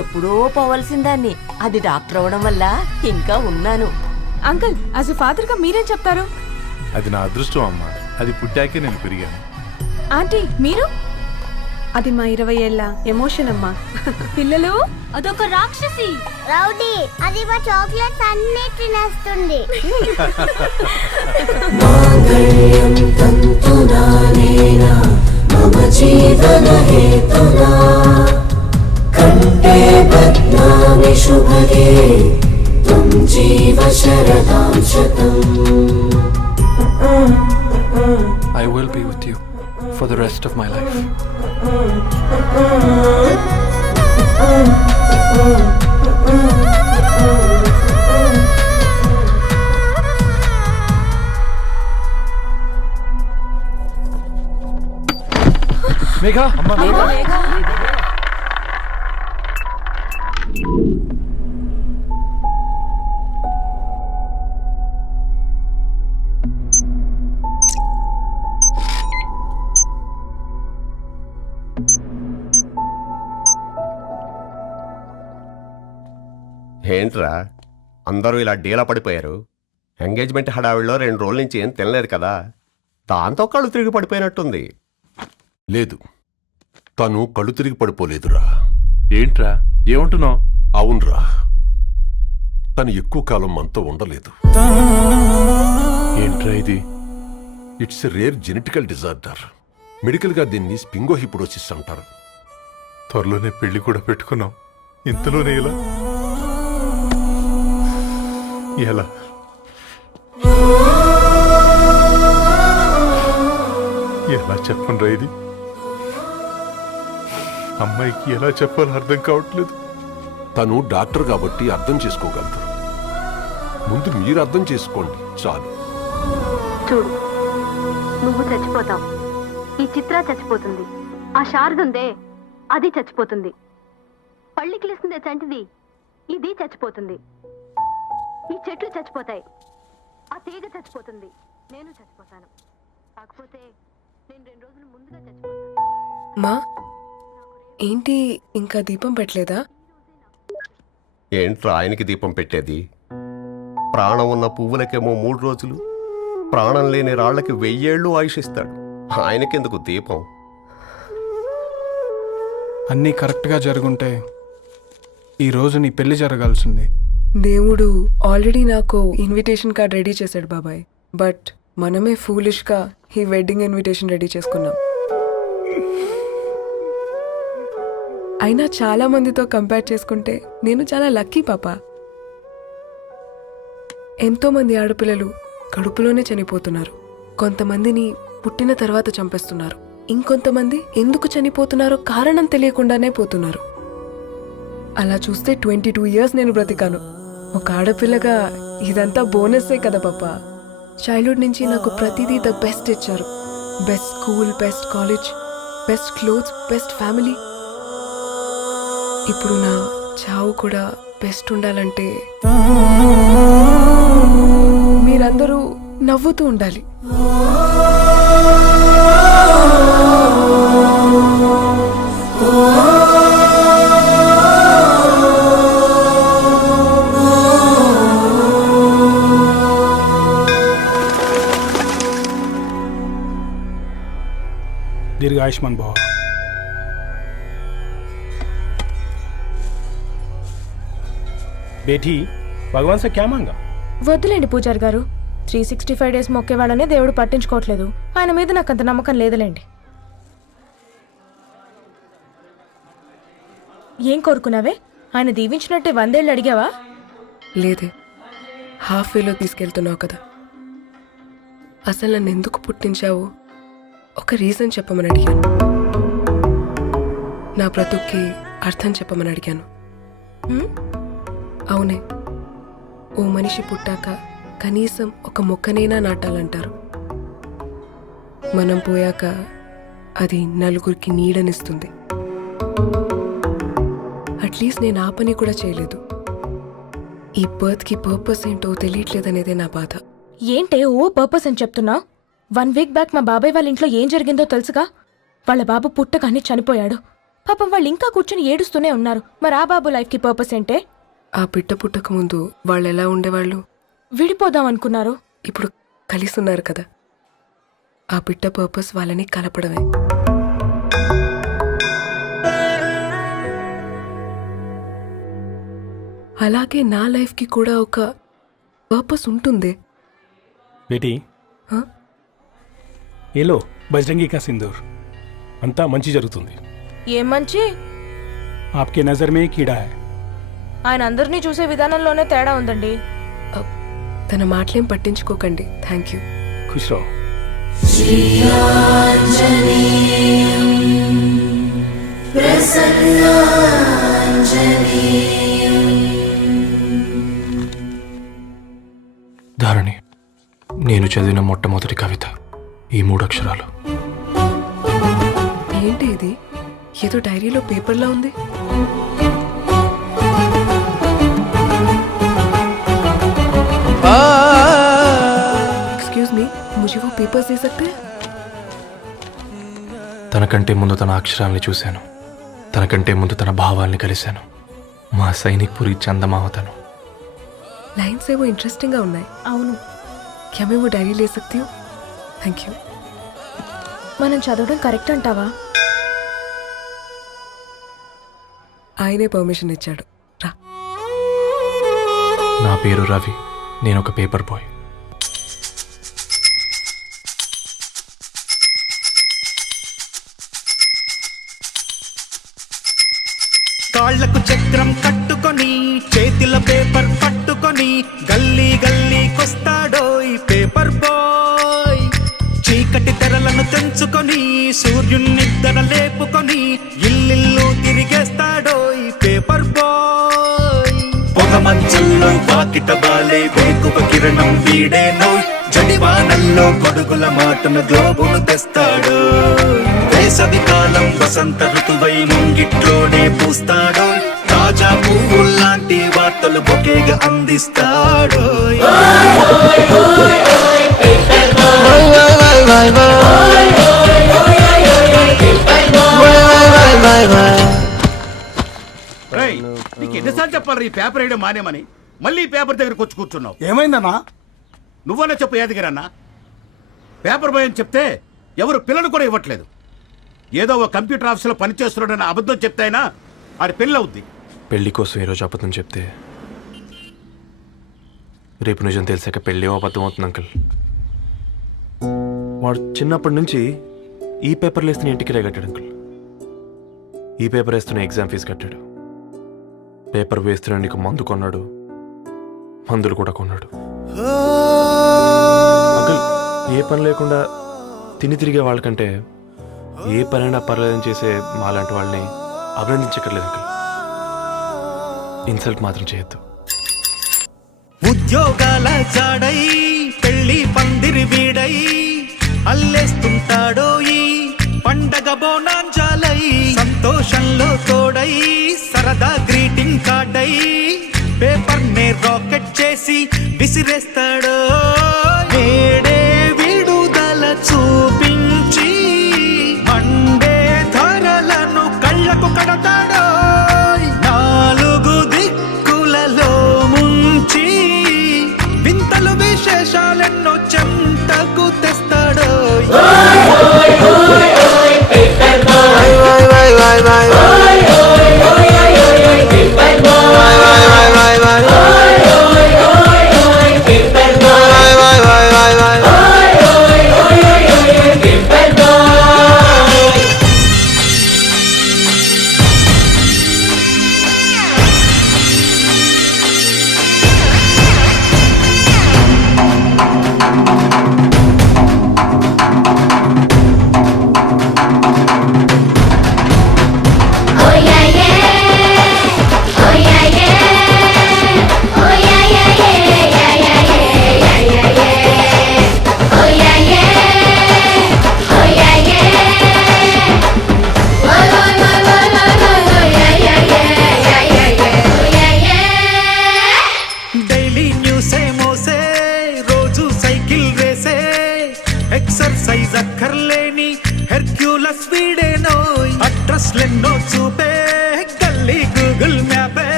ఎప్పుడో పోవలసిందాన్ని. అది డాక్టర్ అవడం వల్ల ఇంకా ఉన్నాను. అంకుల్, యాజ్ ఎ ఫాదర్ గా మీరేం చెప్తారు? అది నా అదృష్టం అమ్మా. అది పుట్టాకే నేను పెరిగాను. ఆంటీ మీరు? అది మా 20 ఏళ్ళ ఎమోషన్ అమ్మా. పిల్లలు, అదొక రాక్షసి రౌడీ, అది మా చాక్లెట్స్ అన్ని తినేస్తుంది. కంటే బద్నామి శుభగే తుమ్ జీవ శరదాం శతం. I will be with you for the rest of my life. Megha, ఏంట్రా అందరూ ఇలా డీలా పడిపోయారు? ఎంగేజ్మెంట్ హడావిడిలో 2 రోజుల నుంచి ఏం తినలేదు కదా, దాంతో కళ్ళు తిరిగి పడిపోయినట్టుంది. లేదు, తను కళ్ళు తిరిగి పడిపోలేదురా. ఏంట్రా ఏమంటున్నావు? అవునరా, తను ఎక్కువ కాలం మనతో ఉండలేదు. ఏంట్రా ఇది? It's a rare genetical disorder. మెడికల్గా దీన్ని స్పింగోహిపోడోసిస్ అంటారు. త్వరలోనే పెళ్లి కూడా పెట్టుకున్నాం, ఇంతలోనే ఇలా ఎలా? ఎలా చెప్పండ్రా ఇది? అమ్మాయికి ఎలా చెప్పాలో అర్థం కావట్లేదు. తను డాక్టర్ కాబట్టి అర్థం చేసుకోగలరు. ముందు మీరు అర్థం చేసుకోండి చాలు. చూడు, నువ్వు చచ్చిపోతావు, ఈ చిత్ర చచ్చిపోతుంది, ఆ శారదుందే అది చచ్చిపోతుంది, పళ్ళికిలిస్తుందే చంటిది ఇది చచ్చిపోతుంది, ఈ చెట్లు చచ్చిపోతాయి, ఆ తీగ చచ్చిపోతుంది, నేను చచ్చిపోతాను. కాకపోతే నేను 2 రోజులు ముందుగా చచ్చిపోతాను. మా ఏంటి ఇంకా దీపం పెట్టలేదా? ఏంట్రా ఆయనకి దీపం పెట్టేది? ప్రాణం ఉన్న పువ్వులకేమో 3 రోజులు, ప్రాణం లేని రాళ్లకి 1000 ఏళ్ళు ఆయుషిస్తాడు. ఆయనకెందుకు దీపం? అన్నీ కరెక్ట్గా జరుగుంటే ఈరోజు నీ పెళ్లి జరగాల్సింది. దేవుడు ఆల్రెడీ నాకు ఇన్విటేషన్ కార్డ్ రెడీ చేశాడు బాబాయ్. బట్ మనమే ఫూలిష్గా ఈ వెడ్డింగ్ ఇన్విటేషన్ రెడీ చేసుకున్నాం. అయినా చాలా మందితో కంపేర్ చేసుకుంటే నేను చాలా లక్కీ పాప. ఎంతో మంది ఆడపిల్లలు కడుపులోనే చనిపోతున్నారు. కొంతమందిని పుట్టిన తర్వాత చంపేస్తున్నారు. ఇంకొంతమంది ఎందుకు చనిపోతున్నారో కారణం తెలియకుండానే పోతున్నారు. అలా చూస్తే 22 ఇయర్స్ నేను బ్రతికాను. ఒక ఆడపిల్లగా ఇదంతా బోనస్సే కదా పాప. చైల్డ్హుడ్ నుంచి నాకు ప్రతిదీ ద బెస్ట్ ఇచ్చారు. Best school, best college, best clothes, best family. ఇప్పుడు నా చావు కూడా బెస్ట్ ఉండాలంటే మీరందరూ నవ్వుతూ ఉండాలి. दीर्घ आयुष्मान भव. बेटी, भगवान से क्या मांगा? వద్దులేండి పూజారి గారు. 365 డేస్ మొక్కేవాళ్ళనే దేవుడు పట్టించుకోవట్లేదు. ఆయన మీద నాకు అంత నమ్మకం లేదులేండి. ఏం కోరుకున్నావే? ఆయన దీవించినట్టే 100 ఏళ్ళు అడిగావా? లేదే, హాఫ్ వేలో తీసుకెళ్తున్నావు కదా. అసలు నన్ను ఎందుకు పుట్టించావు? ఒక రీజన్ చెప్పమని అడిగాను. నా బ్రతుక్కి అర్థం చెప్పమని అడిగాను. అవునే, ఓ మనిషి పుట్టాక కనీసం ఒక మొక్కనైనా నాటాలంటారు. మనం పోయాక అది నలుగురికి నీడనిస్తుంది. అట్లీస్ట్ నేను ఆ పని కూడా చేయలేదు. ఈ బర్త్కి పర్పస్ ఏంటో తెలియట్లేదనేదే నా బాధ. ఏంటే ఓ పర్పస్ అని చెప్తున్నా? 1 వీక్ బ్యాక్ మా బాబాయ్ వాళ్ళ ఇంట్లో ఏం జరిగిందో తెలుసుగా? వాళ్ళ బాబు పుట్టగానే చనిపోయాడు. పాపం వాళ్ళు ఇంకా కూర్చొని ఏడుస్తూనే ఉన్నారు. మరి ఆ బాబు లైఫ్కి పర్పస్ ఏంటే? ఆ బిడ్డ పుట్టక ముందు వాళ్ళు ఎలా ఉండేవాళ్ళు? విడిపోదాం అనుకున్నారు. ఇప్పుడు కలిసి ఉన్నారు కదా. ఆ బిడ్డ పర్పస్ వాళ్ళని కలపడమే. అలాగే నా లైఫ్కి కూడా ఒక పర్పస్ ఉంటుంది. बेटी हाँ? ये लो बजरंगी का सिंदूर अंता मंची जరుగుతుంది. ఏం మంచి? आपके नजर में कीड़ा है. ఆయన అందరినీ చూసే విధానంలోనే తేడా ఉందండి. తన మాటలేం పట్టించుకోకండి. Thank you. खुश रहो. ధారణి, నేను చదివిన మొట్టమొదటి కవిత ఈ 3 అక్షరాలు. ఏంటి ఇది? ఏదో డైరీలో పేపర్లా ఉంది. एक्सक्यूज मी, मुझे वो पेपर्स दे सकते हैं? తనకంటే ముందు తన అక్షరాల్ని చూశాను, తనకంటే ముందు తన భావాల్ని కలిశాను. మా సైనిక్పురి చందమావతను. लाइन्स वो इंटरेस्टिंग గా ఉన్నాయి. అవును, क्या मैं वो डायरी ले सकती हूँ? Thank you. మనం చదవడం కరెక్ట్ అంటావా? ఆయనే పర్మిషన్ ఇచ్చాడు. రా. నా పేరు రవి, నేను ఒక పేపర్ బాయ్. కాళ్లకు చక్రం కట్టుకొని చేతిలో పేపర్ పట్టుకొని గల్లీ గల్లీకొస్తాడో ఈ పేపర్ బాయ్. చీకటి తెరలను తెంచుకొని సూర్యునిద్దర లేపుకొని ఇల్లిల్లు తిరిగేస్తాడో ఈ పేపర్ బాయ్. పొగ మంచుల్లో వాకిట బాలే వేకువ కిరణం వీడేనో. జడివానల్లో గొడుగుల మాటను గ్లోబును తెస్తాడు. వేసవి కాలం వసంత ఋతువై ముంగిట్లోనే పూస్తాడు. తాజా పువ్వుల్లాంటి వార్తలు బొకేగా అందిస్తాడు. నీకు ఎన్నిసార్లు చెప్పాలి ఈ పేపర్ వేయడం మానేమని? మళ్ళీ ఈ పేపర్ దగ్గరకు వచ్చి కూర్చున్నావు. ఏమైందన్నా? నువ్వన్నా చెప్పు యాదగిరన్నా. పేపర్ బాయ్ అని చెప్తే ఎవరు పిల్లలు కూడా ఇవ్వట్లేదు. ఏదో ఒక కంప్యూటర్ ఆఫీసులో పనిచేస్తున్నాడని అబద్ధం చెప్తే అయినా ఆడి పెళ్ళి అవుద్ది. పెళ్లి కోసం ఈరోజు అబద్ధం చెప్తే రేపు నిజం తెలిసాక పెళ్ళి అబద్ధం అవుతుంది అంకుల్. వాడు చిన్నప్పటి నుంచి ఈ పేపర్లు వేస్తున్న ఇంటికి కట్టాడు అంకుల్. ఈ పేపర్ వేస్తున్న ఎగ్జామ్ ఫీజు కట్టాడు. పేపర్ వేస్తున్న నీకు మందు కొన్నాడు, మందులు కూడా కొన్నాడు. అంకుల్, ఏ పని లేకుండా తిని తిరిగే వాళ్ళకంటే ఏ పనైనా పర్లేదని చేసే మాలాంటి వాళ్ళని అభినందించక్కర్లేదు అంకుల్. ఇన్సల్ట్ మాత్రం చేయొద్దు. ఉద్యోగాల జాడై పెళ్లి పందిరి వీడై అల్లేస్తుంటాడో ఈ పండగ బోనాంజాలై. సంతోషంలో తోడై సరదా గ్రీటింగ్ కార్డై పేపర్ నే రాకెట్ చేసి విసిరేస్తాడో. వేడే విడుదల చూపించి మండే ధరలను కళ్ళకు కడతాడో. నాలుగు దిక్కులలో ముంచి వింతలు విశేషాలెన్నో చెంతకు తెస్తాడో.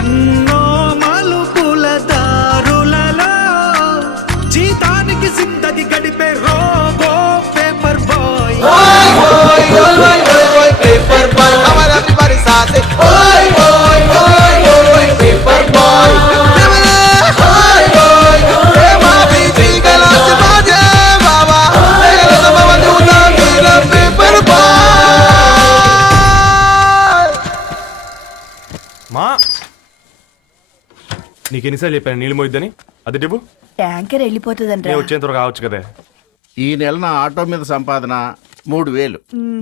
ఎన్నో మలుపుల దారులలో జీతానికి జిందగి గడిపే robot paper boy paper boy paper boy మా నీకు ఎన్నిసార్లు చెప్పాను నీళ్ళు మోయిద్దని అది డిబు ట్యాంకర్ వెళ్ళిపోతుందంట నేను వచ్చేంత వరకు కావచ్చు కదా. ఈ నెల నా ఆటో మీద సంపాదన 3000.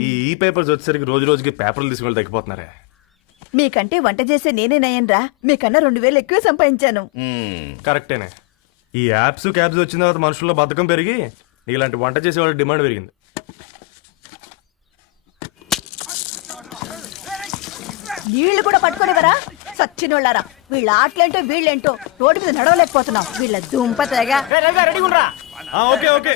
ఈ పేపర్స్ వచ్చేసరికి రోజు రోజుకి పేపర్లు తీసుకుని తగ్గిపోతున్నారే. మీకంటే వంట చేసే నేనే నయ్యన్రా, మీకన్నా 2000 ఎక్కువ సంపాదించాను. కరెక్టేనే. ఈ యాప్స్ క్యాబ్స్ వచ్చిన తర్వాత మనుషుల్లో బద్ధకం పెరిగి ఇలాంటి వంట చేసే వాళ్ళ డిమాండ్ పెరిగింది. నీళ్లు కూడా పట్టుకునేవరా సచ్చినోళ్ళారా. వీళ్ళ ఆటలేంటో వీళ్ళేంటో రోడ్డు మీద నడవలేకపోతున్నాం. వీళ్ళ దుంప తెగ. ఓకే ఓకే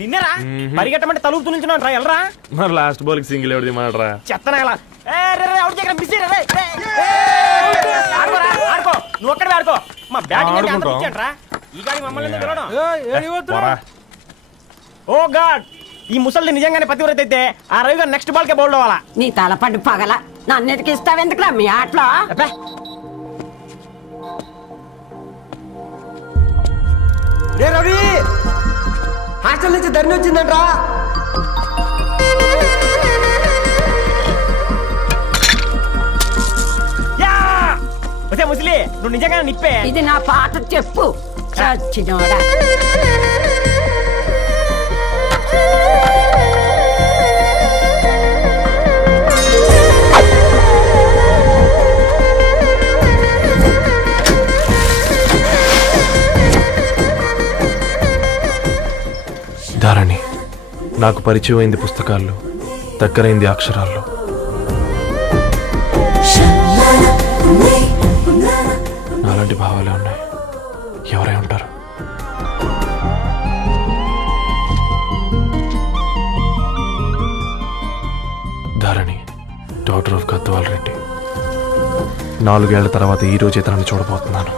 నిన్నరా పరిగెట్టమంటే తలుపుతూ నుంచి ఎల్రా మరి లాస్ట్ బాల్ కి సింగిల్ ఎవరిది మాడరా చెత్తనా ఆడుకో నువ్వు ఒక్కడే ఆడుకో మా బ్యాటింగ్ ఈ గాడి మమ్మల్ని ఓ గాడ్ ఈ ముసలి నిజంగానే పతివ్రత అయితే ఆ రవి గారు నెక్స్ట్ బాల్ కే బౌల్డ్ అవ్వాలా. నీ తలపండి పగల నన్నెతికి ఇస్తావెందుకురా మీ ఆటలో. రే రవి హాస్టల్ నుంచి ధరణి వచ్చిందంట్రా. ముసలి నువ్వు నిజంగా నిప్పే. ఇది నా పాట చెప్పు చచ్చినోడా. ధారణి నాకు పరిచయం అయింది పుస్తకాల్లో, దగ్గరైంది అక్షరాల్లో. నాలాంటి భావాలే ఉన్నాయి. ఎవరై ఉంటారు? Dharani doctor of Gadwal Reddy. 4 ఏళ్ల తర్వాత ఈ రోజు ఇతరాన్ని చూడబోతున్నాను.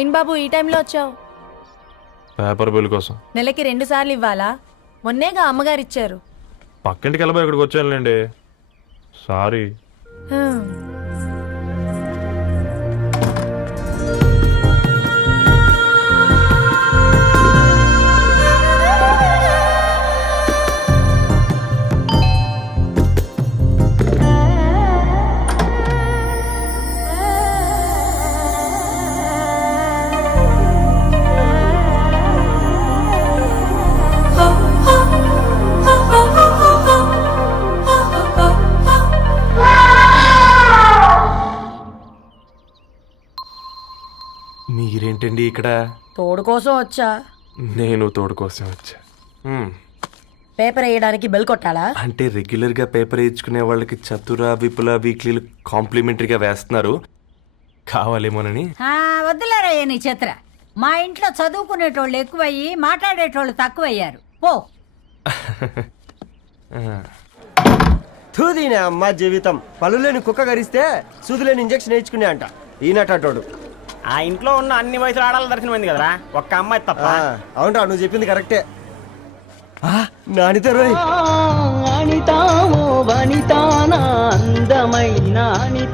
ఏం బాబు ఈ టైంలో వచ్చావు? పేపర్ బిల్ కోసం. నెలకి 2 సార్లు ఇవ్వాలా? మొన్నేగా అమ్మగారు ఇచ్చారు. పక్కింటికి వెళ్ళబోయి ఇక్కడికి వచ్చానులేండి. సారీ. మీరేంటండి ఇక్కడ? తోడు కోసం వచ్చా. నేను తోడు కోసం వచ్చా. పేపర్ వేయడానికి బెల్ కొట్టాలా? అంటే రెగ్యులర్ గా పేపర్ వేయించుకునే వాళ్ళకి చతుర విపుల వీక్లీలు కాంప్లిమెంటరీగా వేస్తున్నారు, కావాలేమోనని. వద్దులేరయ్య నీ చిత్ర. మా ఇంట్లో చదువుకునేటోళ్ళు ఎక్కువయ్యి మాట్లాడేటోళ్ళు తక్కువయ్యారు. పో. దీని అమ్మ జీవితం పళ్ళు లేని కుక్క గరిస్తే సూదులేని ఇంజక్షన్ వేయించుకునే అంట ఈనటోడు. ఆ ఇంట్లో ఉన్న అన్ని వయసులో ఆడాలి దర్శనమైంది కదరా, ఒక్క అమ్మాయి తప్ప. అవునరా, నువ్వు చెప్పింది కరెక్టే. నానితో రోయ్.